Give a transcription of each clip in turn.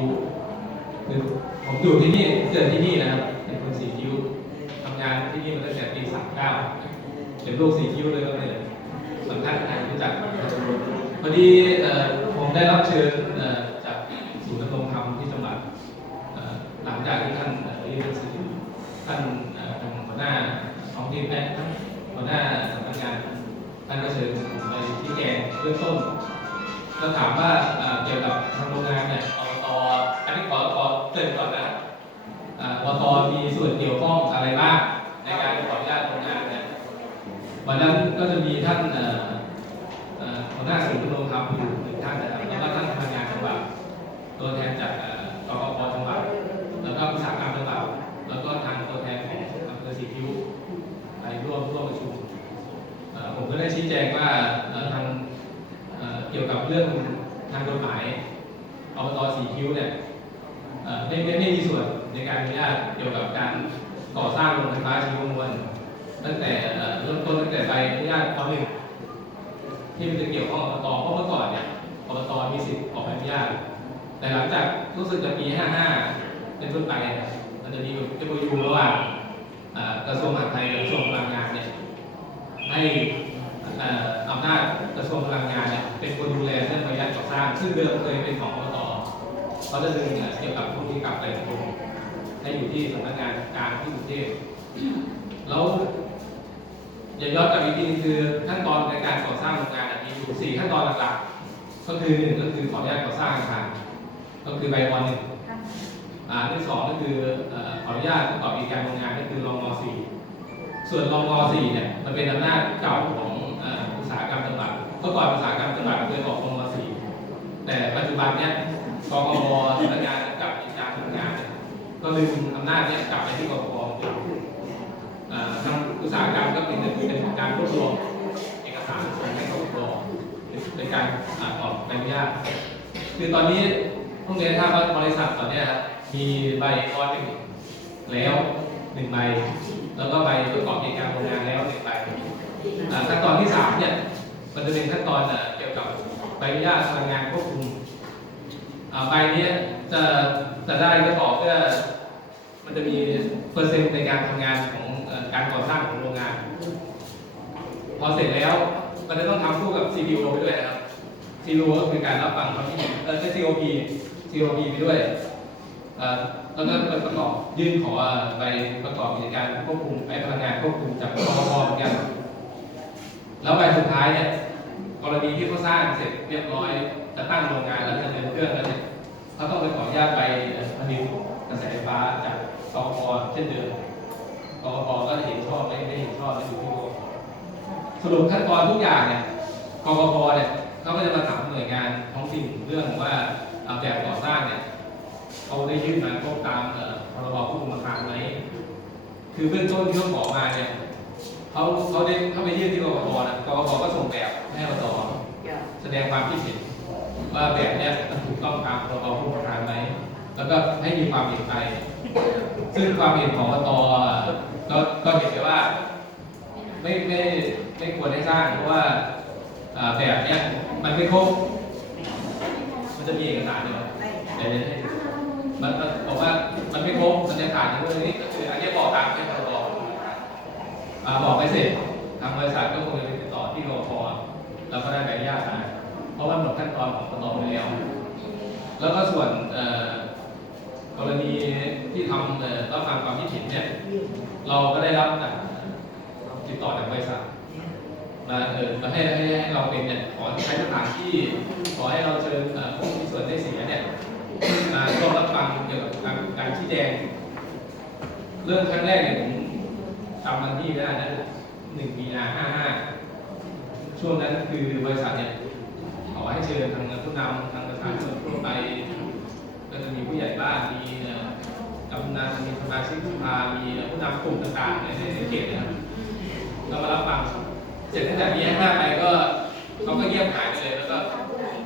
คิ้วคือผมอยู่ที่นี่เกิดที่นี่นะครับเป็นคนสีคิ้วทำงานที่นี่มาตั้งแต่ปีสามเก้าเป็นลูกสีคิ้วเลยก็เลยสำคัญนะรู้จักพอดีเอ่ผมได้รับเชิญจากศูนย์ดำรงธรรมที่จังหวัดหลังจากที่ท่านเอ่อเรียนหนังสือท่านทางหัวหน้าท้องถิ่นและท่านหัวหน้าสำนักงานท่านก็เชิญผมไปชี้แจงเบื้องต้นแล้วถามว่าเอ่อเกี่ยวกับ หัวหน้าศูนย์ดำรงธรรมอยู่หนึ่งท่านนะครับแล้วก็ท่านพนักงานจังหวัดตัวแทนจากเอ่อกกพจังหวัดแล้วก็วิสาหกรรมจังหวัดแล้วก็ทางตัวแทนของอำเภอสีคิ้วไปร่วมร่วมประชุมผมก็ได้ชี้แจงว่าทางเกี่ยวกับเรื่องทางกฎหมายอบตสีคิ้วเนี่ยไม่ไม่ไม่มีส่วนในการอนุญาตเกี่ยวกับการก่อสร้างโรงไฟฟ้าชีวมวลตั้งแต่เอ่อเริ่มต้นตั้งแต่ใบอนุญาตข้อหนึ่ง ที่มันจะเกี่ยวข้องกับอบตเพราะเมื่อก่อนเนี่ยอบตมีสิทธิ์ออกใบอนุญาตแต่หลังจากรู้สึกจะปี 55 เป็นต้นไปเนี่ยมันจะมีเอ o ยูระหว่างกระทรวงมหาดไทยกับกระทรวงพลังงานเนี่ยให้อำนาจกระทรวงพลังงานเนี่ยเป็นคนดูแลเรื่องระยะก่อสร้าง ซึ่งเดิมเคยเป็นของอบตเขาจะดึงเกี่ยวกับผู้ที่กลับไปตรงให้อยู่ที่สำนักงานกลางที่กรุงเทพแล้ว อย่าย้อนกลับอีกทีนึงคือขั้นตอนในการก่อสร้างโรงงานเนี่ยมีอยู่สี่ขั้นตอนหลักๆ ก็คือหนึ่งก็คือขออนุญาตก่อสร้างอาคารก็คือใบวอนหนึ่งอ่าอันที่สองก็คือเอ่อขออนุญาตประกอบกิจการโรงงานก็คือรองมสี่ส่วนรองม .4 เนี่ยมันเป็นอำนาจเก่าของเอ่ออุตสาหกรรมจังหวัดเมื่อก่อนอุตสาหกรรมจังหวัดเคยออกรองม .4 แต่ปัจจุบันเนี่ยกกพสำนักงานกับกิจการทำงานเนี่ยก็ดึงอำนาจเนี่ยกลับไปที่กกพเอ่อทางอุตสาหกรรม ก็เป็นเป็นการรวบรวมเอกสารส่งให้กกพเป็นการอ่าออกใบอนุญาตคือตอนนี้พวกเรียนถ้าว่าบริษัทตอนนี้ครับมีใบออหนึ่งแล้วหนึ่งใบ แล้วก็ใบประกอบกิจการโรงงานแล้วหนึ่งใบขั้นตอนที่สามเนี่ยมันจะเป็นขั้นตอนเกี่ยวกับใบอนุญาตพลังงานควบคุมใบเนี้ยจะจะได้ก็ต่อเพื่อมันจะมีเปอร์เซ็นต์ในการทำงานของการก่อสร้างของโรงงาน พอเสร็จแล้วมันจะต้องทำคู่กับ CPO ไปด้วยนะครับ CPO ก็คือการรับฟังความคิดเห็นเออใช้ COP COP ไปด้วยแล้วก็ไปประกอบยื่นขอใบประกอบกิจการควบคุมไอ้พลังงานควบคุมจากกพเหมือนกัน แล้วใบสุดท้ายเนี่ยกรณีที่เขาสร้างเสร็จเรียบร้อยจะตั้งโรงงานแล้วจะเดินเครื่องแล้วเนี่ยเขาต้องไปขออนุญาตใบผลิตกระแสไฟฟ้าจากกพเช่นเดิมกพก็เห็นชอบไม่ได้เห็นชอบไม่อยู่ที่ก สรุปขั้นตอนทุกอย่างเนี่ยกกพเนี่ยเขาก็จะมาถามหน่วยงานท้องถิ่นเรื่องว่าแบบก่อสร้างเนี่ยเขาได้ยื่นมาครบตามเอ่อพรบควบคุมอาคารไหมคือเบื้องต้นที่เขาบอกมาเนี่ยเขาเขาได้เข้าไปยื่นที่กกพนะกกพก็ส่งแบบให้อบตแสดงความคิดเห็นว่าแบบเนี้ยถูกต้องตามพรบควบคุมอาคารไหมแล้วก็ให้มีความเห็นไป ซึ่งความเห็นของอบตก็ก็เห็นได้ว่า ไม่ไม่ ไม่ควรให้สร้างเพราะว่าแบบเนี้ยมันไม่ครบ มันจะมีเอกสารอยู่เดี๋ยวให้มันบอกว่ามันไม่ครบมันยังขาดอยู่เรื่องนี้ก็คืออันนี้บอกตามที่พรบอ่าบอกไปเสร็จทางบริษัทก็คงจะไปติดต่อที่รพแล้วก็ได้ใบอนุญาตมาเพราะว่าหมดขั้นตอนของกตไปแล้ว แล้วก็ส่วนกรณีที่ทำรับฟังความคิดเห็นเนี่ย เราก็ได้รับติดต่อจากบริษัท มาเออมาให้ให้ให้เราเป็นเนี่ยขอใช้สถานที่ขอให้เราเชิญเอ่อผู้มีส่วนได้เสียเนี่ยมาร่วมรับฟังเกี่ยวกับการการชี้แจง เรื่องครั้งแรกเนี่ยผมจำวันที่ได้นะหนึ่งมีนาห้าห้าช่วงนั้นคือบริษัทเนี่ยขอให้เชิญทางผู้นำทางประชานชนทั่วไปก็จะมีผู้ใหญ่บ้านมีกำนันมีสมาชิกสภามีผู้นำกลุ่มต่างๆในในเขตนะครับก็มารับฟัง เสร็จตั้งแต่ปีห้าไปก็เขาก็เงียบหายไปเลยแล้วก็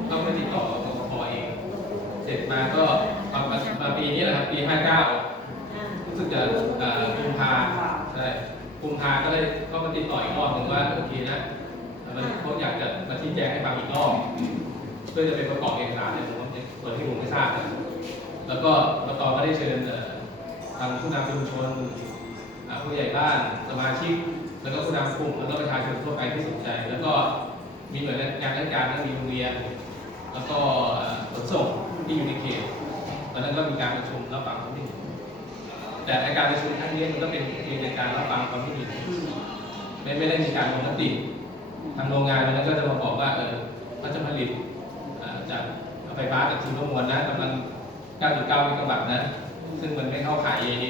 เขาไม่ติดต่อกับกพเอง เสร็จมาก็มามาปีนี้แหละครับปีห้าเก้ารู้สึกจะกุมภาใช่กุมภาก็เลยก็มาติดต่ออีกรอบหนึ่งว่าโอเคนะมันเขาอยากจะมาชี้แจงให้ฟังอีกรอบพื่อจะไปประกอบเอกสารเนี่ยผมว่าส่วนที่ผมไม่ทราบนะแล้วก็อบตก็ได้เชิญทางผู้นำชุมชนผู้ใหญ่บ้านสมาชิก แล้วก็ผู้นำกลุ่มแล้วก็ประชาชนทั่วไปที่สนใจ แล้วก็มีหน่วยงานราชการทั้งมีโรงเรียน แล้วก็ขนส่งที่อยู่ในเขตตอนนั้นก็มีการประชุมรับฟังความคิดเห็นแต่ในการประชุมครั้งนี้มันก็เป็นเพียงในการรับฟังความคิดเห็นไม่ไม่ได้มีการลงมติทางโรงงานนั้นก็จะมาบอกว่าเออเขาจะผลิตจากไฟฟ้าจากชิ้นมวลนะกำลัง 9.9เมกะวัตต์นะ ซึ่งมันไม่เข้าข่าย AA